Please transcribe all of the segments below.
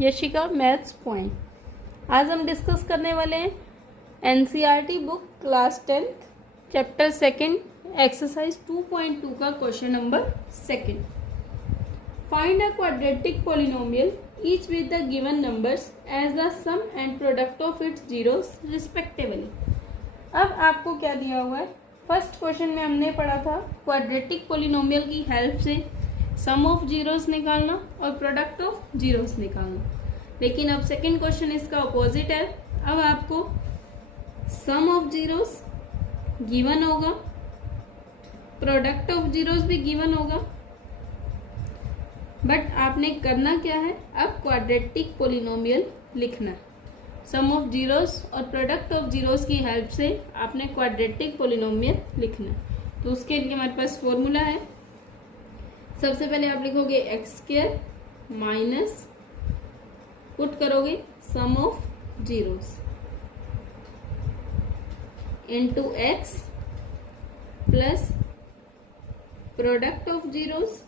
Yashika maths point. आज हम discuss करने वाले हैं NCERT book class 10th chapter 2 exercise 2.2 का question number 2। Find a quadratic polynomial each with the given numbers as the sum and product of its zeros respectively. अब आपको क्या दिया हुआ है? फर्स्ट क्वेश्चन में हमने पढ़ा था क्वाड्रेटिक पॉलिनोमियल की हेल्प से सम ऑफ जीरोस निकालना और प्रोडक्ट ऑफ जीरोस निकालना, लेकिन अब सेकंड क्वेश्चन इसका अपोजिट है। अब आपको सम ऑफ जीरोस गिवन होगा, प्रोडक्ट ऑफ जीरोस भी गिवन होगा, बट आपने करना क्या है? अब क्वाड्रेटिक पॉलिनोमियल लिखना है। सम ऑफ जीरोस और प्रोडक्ट ऑफ जीरोस की हेल्प से आपने क्वाड्रेटिक पॉलिनोमियल लिखना है। तो उसके लिए हमारे पास फॉर्मूला है। सबसे पहले आप लिखोगे एक्स स्क्वायर माइनस पुट करोगे sum of zeros into x plus product of zeros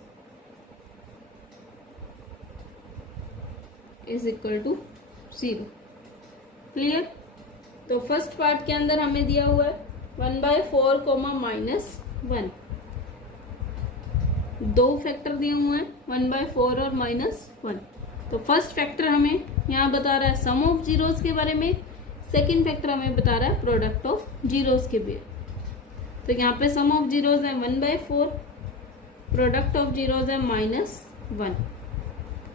is equal to 0। Clear? तो फर्स्ट पार्ट के अंदर हमें दिया हुआ है 1/4 -1। दो फैक्टर दिए हुए हैं 1/4 और -1। तो फर्स्ट फैक्टर हमें यहाँ बता रहा है सम ऑफ जीरोस के बारे में, सेकंड फैक्टर हमें बता रहा है प्रोडक्ट ऑफ जीरोस के बारे में। तो यहाँ पे सम ऑफ जीरोस है 1/4, प्रोडक्ट ऑफ जीरोस है -1।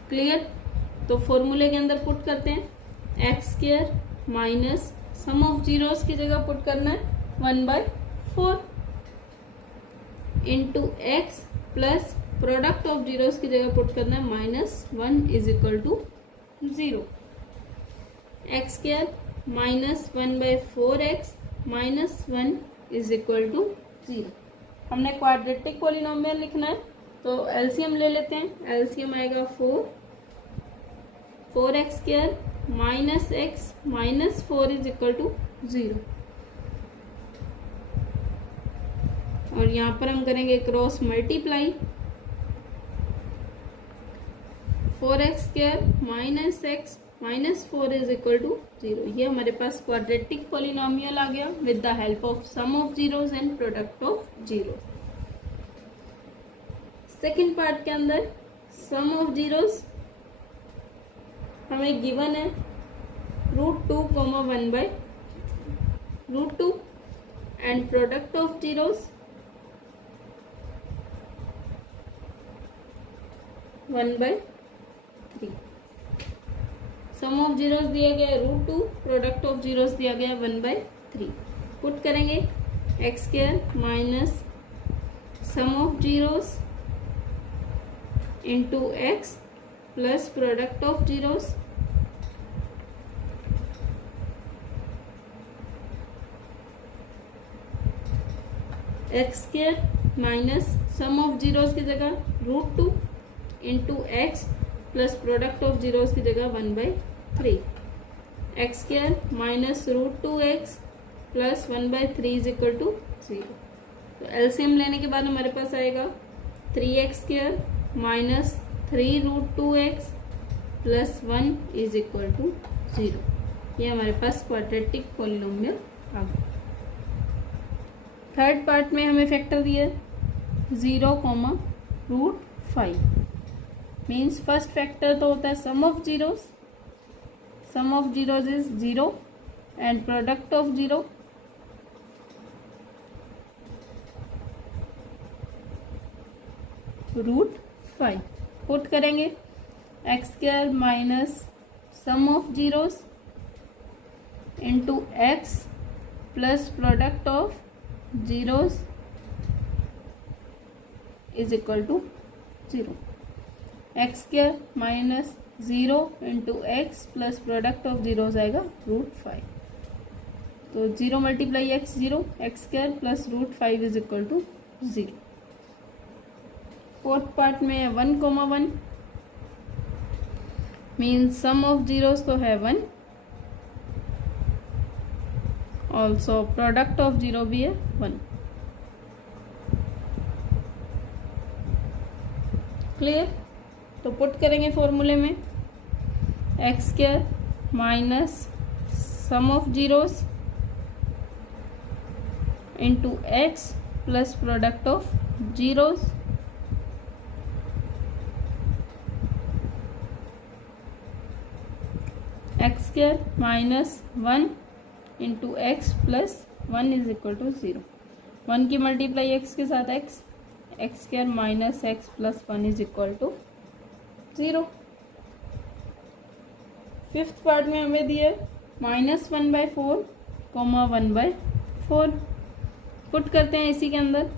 क्लियर? तो फॉर्मूले के अंदर पुट करते हैं X square minus sum of zeros की जगह पुट करना है 1/4 into x plus product of zeros की जगह पुट करना है -1 is equal to 0। X square minus 1/4x minus 1 is equal to 0। हमने क्वाड्रेटिक पॉलिनोमियल लिखना है तो एलसीएम ले लेते हैं। एलसीएम आएगा 4x square minus x minus 4 is equal to 0। और यहाँ पर हम करेंगे cross multiply. 4x square minus x minus 4 is equal to 0। ये हमारे पास क्वाड्रेटिक पॉलिनोमियल आ गया with the help of sum of zeros and product of zero. Second part के अंदर सम ऑफ जीरोस हमें गिवन है √2, 1/√2 and product of zeros 1/3। Sum of zeros दिया गया √2, प्रोडक्ट ऑफ जीरोस दिया गया 1/3। पुट करेंगे x square minus sum of zeros into x plus product of zeros X square minus sum of zeros की जगह √2 into x plus product of zeros की जगह 1/3। X square minus √2x plus 1/3 is equal to 0। तो LCM लेने के बाद हमारे पास आएगा 3x square minus 3√2x plus 1 is equal to 0। ये हमारे पास क्वाड्रेटिक पॉलिनोमियल आ गया। थर्ड पार्ट में हमें फैक्टर दिया 0, √5। मीन्स फर्स्ट फैक्टर तो होता है sum of zeros. Sum of zeros is 0 and product of zero √5। Put करेंगे x square minus sum of zeros into x plus product of zeros is equal to 0। X square minus 0 into x plus product of zeros आएगा √5। तो 0 multiply x 0, x square plus √5 is equal to 0। Fourth part में 1, 1 means some of zeros तो है 1, also product of zero भी है 1। Clear? तो put करेंगे फॉर्मूले में X square minus sum of zeros into x plus product of zeros X square minus 1 into x plus 1 is equal to 0। 1 की multiply X के साथ X, X square minus X plus 1 is equal to 0। Fifth part में हमें दिया -1/4 comma 1/4। Put करते हैं इसी के अंदर।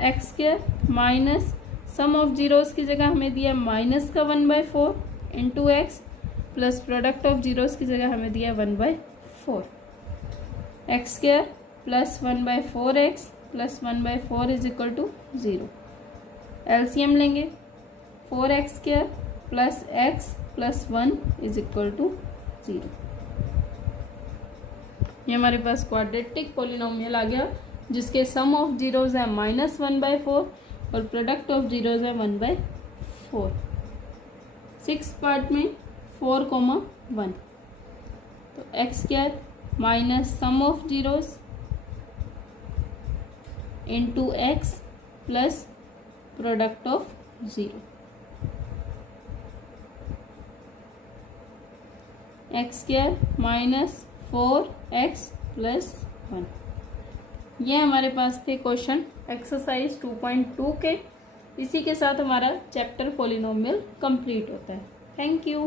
X square minus sum of zeros की जगह हमें दिया माइनस का 1/4 into x plus product of zeros की जगह हमें दिया 1/4। X square plus 1/4 X plus 1/4 is equal to 0। LCM लेंगे 4x square plus X plus 1 is equal to 0। ये हमारे पास क्वाड्रेटिक पॉलिनोमियल आ गया जिसके सम ऑफ जीरोज है -1/4 और प्रोडक्ट ऑफ जीरोज है 1/4। सिक्स पार्ट में 4,1 तो x square minus sum of zeros into x plus product of 0। X square minus 4x plus 1। ये हमारे पास थे क्वेश्चन एक्सरसाइज 2.2 के। इसी के साथ हमारा चैप्टर पॉलिनोमियल कंप्लीट होता है। Thank you.